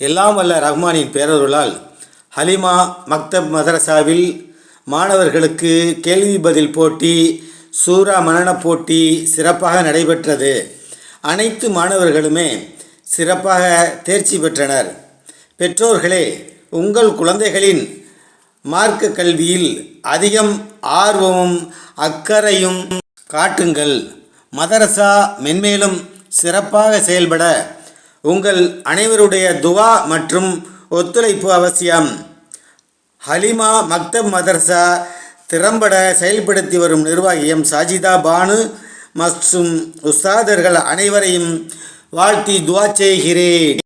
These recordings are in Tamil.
எல்லாம் வல்ல ரஹ்மானின் பேரருளால் ஹலிமா மக்தப் மதரசாவில் மாணவர்களுக்கு கேள்வி பதில் போட்டி சூறா மரணப் போட்டி சிறப்பாக நடைபெற்றது. அனைத்து மாணவர்களுமே சிறப்பாக தேர்ச்சி பெற்றனர். பெற்றோர்களே உங்கள் குழந்தைகளின் மார்க்க கல்வியில் அதிகம் ஆர்வமும் அக்கறையும் காட்டுங்கள். மதரசா மென்மேலும் சிறப்பாக செயல்பட உங்கள் அனைவருடைய துவா மற்றும் ஒத்துழைப்பு அவசியம். ஹலிமா மக்தப் மதர்சா திறம்பட செயல்படுத்தி வரும் நிர்வாகியம் சாஜிதா பானு மற்றும் உஸ்தாதர்கள் அனைவரையும் வாழ்த்தி துவா செய்கிறேன்.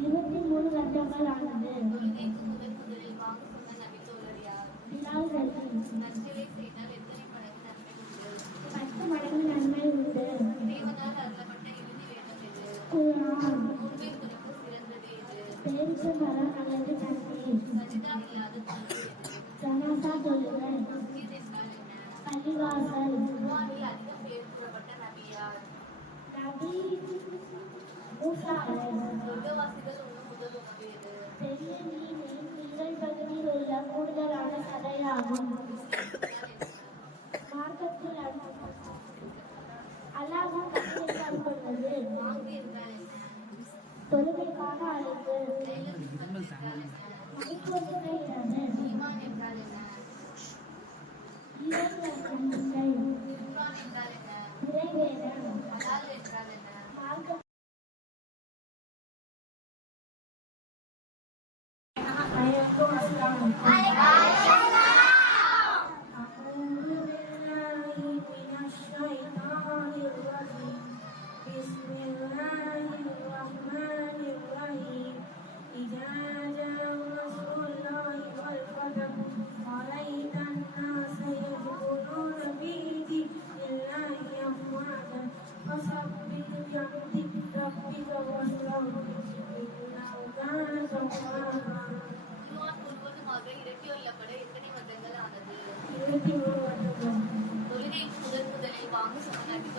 இருபத்தி மூணு வருடங்கள் ஆனது. பத்து மடங்கு நன்மை உண்டு. பள்ளிவாசல். நபி என்ன தொழுகைக்காக அழைப்பு லைலத்துல் கத்ர் என்றால் என்ன மணிக்கூறுகிற இரவு ஈமான் என்றால் என்ன ஈரங்கள் நம்பிக்கை திருக்குரான் என்றால் என்ன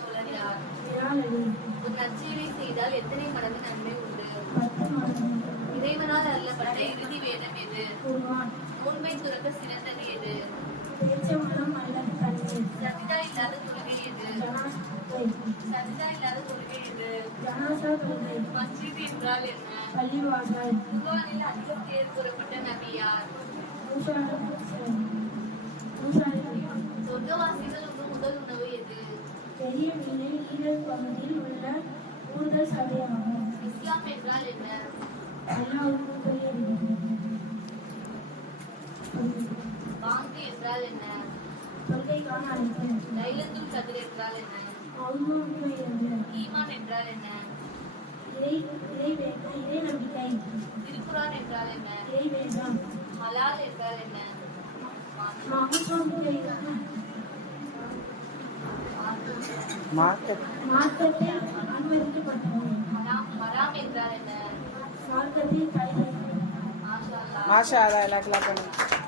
வியாழனி ஒரு நற்செயலை செய்தால் எத்தனை மடங்கு நன்மை உண்டு? இறைவனால் அருளப்பட்ட இறுதி வேதம் எது குர்ஆன் உண்மை துறக்க சிறந்தது எது பேச்சமனம் இல்லாத தொழுகை எது இல்லாத எது என்றால் என்ன பள்ளிவாசல் அதிகம் பேர் கூறப்பட்ட உணவு எது பெரிய மீனில் ஈரல் பகுதியில் உள்ள கூடுதல் சதையாகும் இஸ்லாம் என்றால் என்ன அல்லாவுக்கும் வாங்கு என்றால் என்ன தொல்கைக்கான அழைப்பு லைலத்துல் கதிர் என்றால் என்ன அவுக்கு ஈமான் என்றால் என்ன இறை இறை வேத இறை நம்பிக்கை திருக்குரான் என்றால் என்ன இறை வேதம் ஹலால் என்றால் என்ன மகத்துவம் மார்க்கெட் மார்க்கத்தில் அனுமதிக்கப்பட்டது ஹராம் ஹராம் என்றால் என்ன மார்க்கத்தில் தடை மாஷா அல்லாஹ் மாஷா அல்லா எல்லா கிளாஸ் பண்ணுங்க